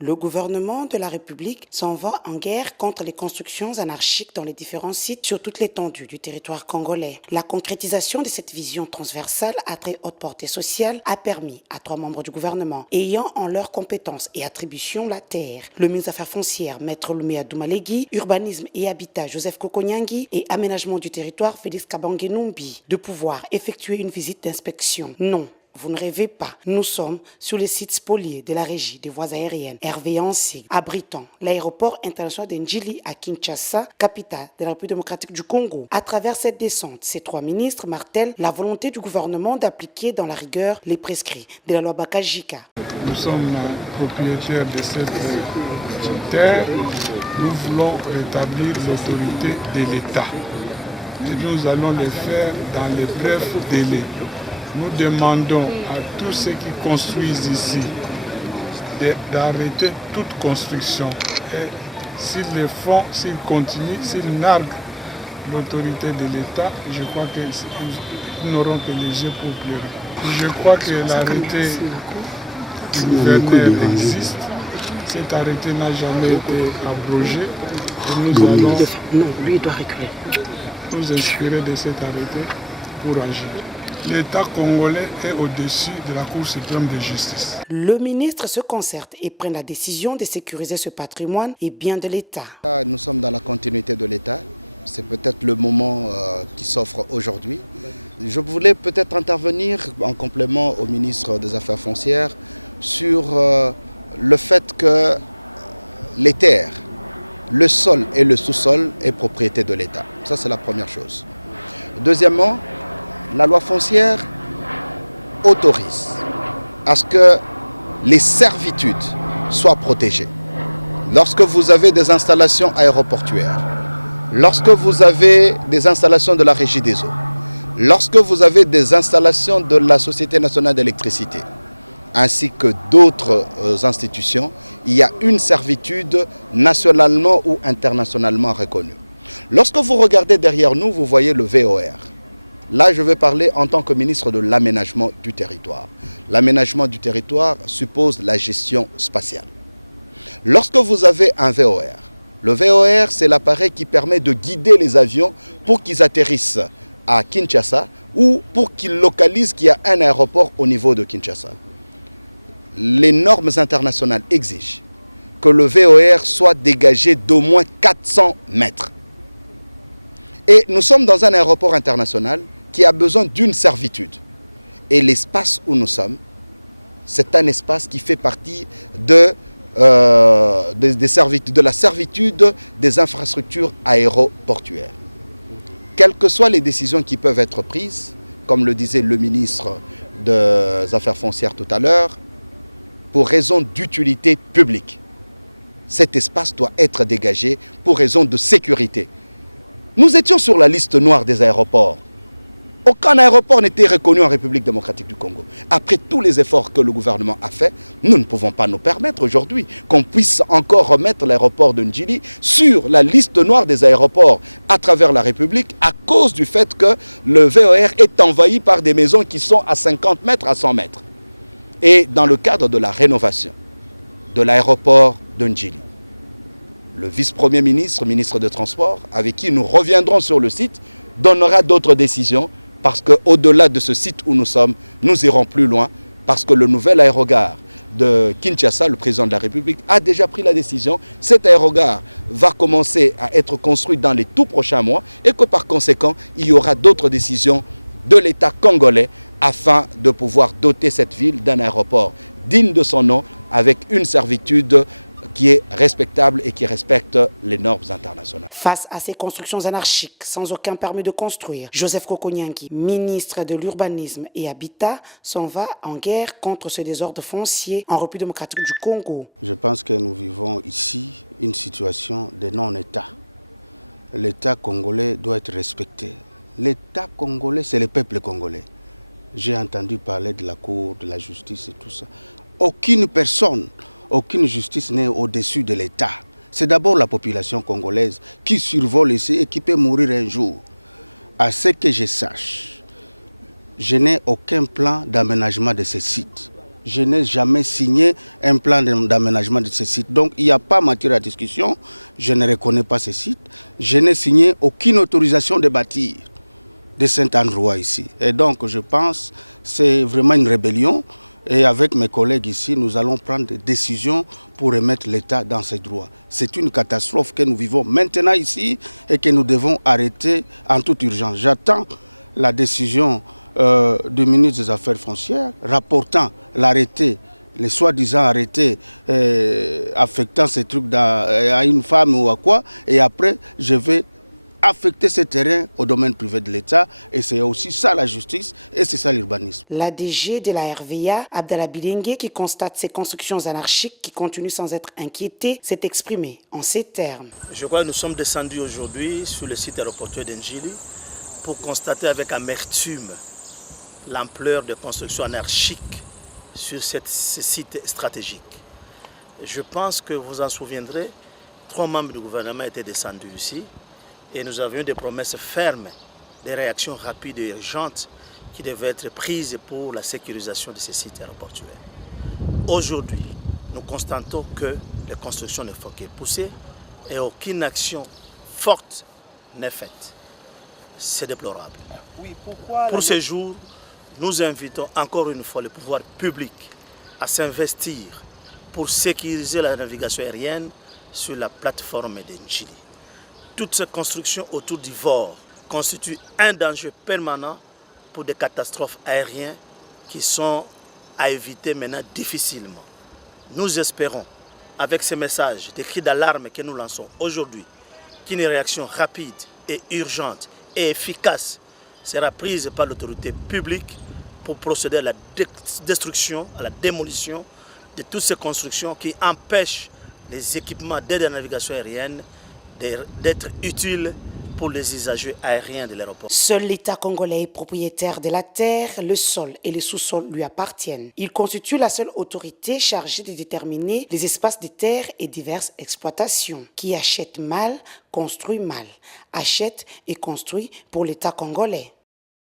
Le gouvernement de la République s'en va en guerre contre les constructions anarchiques dans les différents sites sur toute l'étendue du territoire congolais. La concrétisation de cette vision transversale à très haute portée sociale a permis à 3 membres du gouvernement ayant en leur compétence et attribution la terre, le ministre des Affaires foncières, Maître Lumea Doumalegui, urbanisme et habitat, Joseph Kokonyangi et aménagement du territoire, Félix Kabange-Numbi, de pouvoir effectuer une visite d'inspection. Non. Vous ne rêvez pas, nous sommes sur les sites spoliés de la régie des voies aériennes RV-Ansig, abritant l'aéroport international de Njili à Kinshasa, capitale de la République démocratique du Congo. À travers cette descente, ces 3 ministres martèlent la volonté du gouvernement d'appliquer dans la rigueur les prescrits de la loi Bakajika. Nous sommes propriétaires de cette terre, nous voulons rétablir l'autorité de l'État. Et nous allons le faire dans les brefs délais. Nous demandons à tous ceux qui construisent ici d'arrêter toute construction. Et s'ils le font, s'ils continuent, s'ils narguent l'autorité de l'État, je crois qu'ils n'auront que les yeux pour pleurer. Je crois que l'arrêté du gouverneur existe. Cet arrêté n'a jamais été abrogé. Et nous allons nous inspirer de cet arrêté pour agir. L'État congolais est au-dessus de la Cour suprême de justice. Le ministre se concerte et prend la décision de sécuriser ce patrimoine et bien de l'État. Nous sommes dans la continuité de l'État. C'est peut-être le moment qui s'offre aujourd'hui. Je voulais peut-être intervenir en complément au ministre des Affaires foncières sur le fait que les terres, le sol et le sous-sol est propriété de l'État. Ça, c'est la première chose. Deuxièmement, la loi foncière autorise à ce que les servitudes soient protégées. Lorsque vous avez des installations aéroportuaires, lorsque vous avez des installations de la Régie des eaux, lorsque vous avez des installations de la Société nationale d'électricité, ainsi que d'autres institutions, il y a une servitude nationalement ou internationalement reconnue. Lorsque vous regardez derrière nous, vous voyez le VOR. Là, je vais parler en tant que ministre de l'aménagement du territoire. L'aménagement du territoire suppose la gestion spatiale. Lorsque vous avez un VOR, le VOR, c'est l'appareil qui permet de guider les avions pour qu'ils atterrissent à Kinshasa ou pour qu'ils localisent qu'il y a un aéroport au niveau de Kinshasa. Les normes internationales exigent que le VOR soit dégagé d'au moins 400 mètres. Et nous sommes dans un aéroport international qui a besoin d'une servitude. Et l'espace où nous sommes, c'est un espace qui fait partie de la servitude des infrastructures aéroportuaires. Quelles que soient les décisions qui peuvent être prises, comme le disait le ministre des Affaires foncières tout à l'heure, pour raison d'utilité publique, cet espace doit être dégagé pour raison de sécurité. Nous étions sur la liste noire des aéroports. Aucun aéroport n'était reconnu en République démocratique du Congo. Après tous les efforts que le gouvernement a fait, nous ne pouvons pas nous permettre aujourd'hui qu'on puisse encore remettre l'aéroport de Njili sur la liste noire des aéroports à travers la République à cause du fait que le VOR est envahi par des maisons qui sont à 50 mètres, à 100 mètres. Et dans le cadre de la rénovation de l'aéroport de Njili, le vice-premier ministre, ministre des Transports, avec qui nous reviendrons sur le site, donnera d'autres décisions parce qu'au-delà de ce site où nous sommes, nous irons plus loin parce que le nouvel aérogare de Kinshasa, le président de la République, a déjà pris la décision. Cet aérogare va commencer à être construit dans les tout prochains mois et que par conséquent, il y aura d'autres décisions de l'État congolais afin de pouvoir doter cette ville d'un aéroport digne de son nom avec une servitude qui est respectable et qui respecte les normes internationales. Face à ces constructions anarchiques, sans aucun permis de construire, Joseph Kokonyangi, ministre de l'Urbanisme et Habitat, s'en va en guerre contre ce désordre foncier en République démocratique du Congo. Je pense que nous vivons ici une situation de non-État. L'État congolais doit être respecté. L'État congolais, c'est le peuple congolais. J'ai entendu parler de la Cour, de la justice et tout ça. Aucune personne, aucune justice n'est au-dessus de l'État. C'est d'abord la population congolaise qui survole ici et qui peut mourir un jour. À ce que je sache, je n'ai aucun plan d'aménagement de ce site. je n'ai jamais signé un plan d'aménagement de ce site. Donc il n'y a pas matière à discussion, je ne reconnais pas ce site. Je n'ai signé aucune autorisation de bâtir de cet endroit ici. Et donc je pense que c'est vraiment une rébellion. Et avec mes collègues ici, nous allons prendre des décisions pour remettre l'État dans ses droits. C'est une catastrophe que nous vivons maintenant ici et que nous devons arrêter en toute urgence. J'attends la décision du ministre des Affaires foncières rapportant l'arrêté, les soi-disant arrêtés affectant ces trucs à une femme ou à quoi. Et après, je vais affecter ces terrains au domaine privé de l'État et c'est aussi ça la justice et c'est ça l'urbanisme. L'ADG de la RVA, Abdallah Bilingue, qui constate ces constructions anarchiques qui continuent sans être inquiétées, s'est exprimé en ces termes. Je crois que nous sommes descendus aujourd'hui sur le site aéroportuaire d'Ndjili pour constater avec amertume l'ampleur des constructions anarchiques sur ce site stratégique. Je pense que vous en souviendrez, 3 membres du gouvernement étaient descendus ici. Et nous avions des promesses fermes, des réactions rapides et urgentes qui devaient être prises pour la sécurisation de ces sites aéroportuaires. Aujourd'hui, nous constatons que les constructions ne font que pousser et aucune action forte n'est faite. C'est déplorable. Oui, pourquoi pour ce jour, nous invitons encore une fois le pouvoir public à s'investir pour sécuriser la navigation aérienne sur la plateforme d'Ndjili. Toutes ces constructions autour du VOR constituent un danger permanent pour des catastrophes aériennes qui sont à éviter maintenant difficilement. Nous espérons, avec ces messages, des cris d'alarme que nous lançons aujourd'hui, qu'une réaction rapide et urgente et efficace sera prise par l'autorité publique pour procéder à la destruction, à la démolition de toutes ces constructions qui empêchent les équipements d'aide à la navigation aérienne d'être utiles pour les usagers aériens de l'aéroport. Seul l'État congolais est propriétaire de la terre, le sol et les sous-sols lui appartiennent. Il constitue la seule autorité chargée de déterminer les espaces de terre et diverses exploitations. Qui achète mal, construit mal. Achète et construit pour l'État congolais.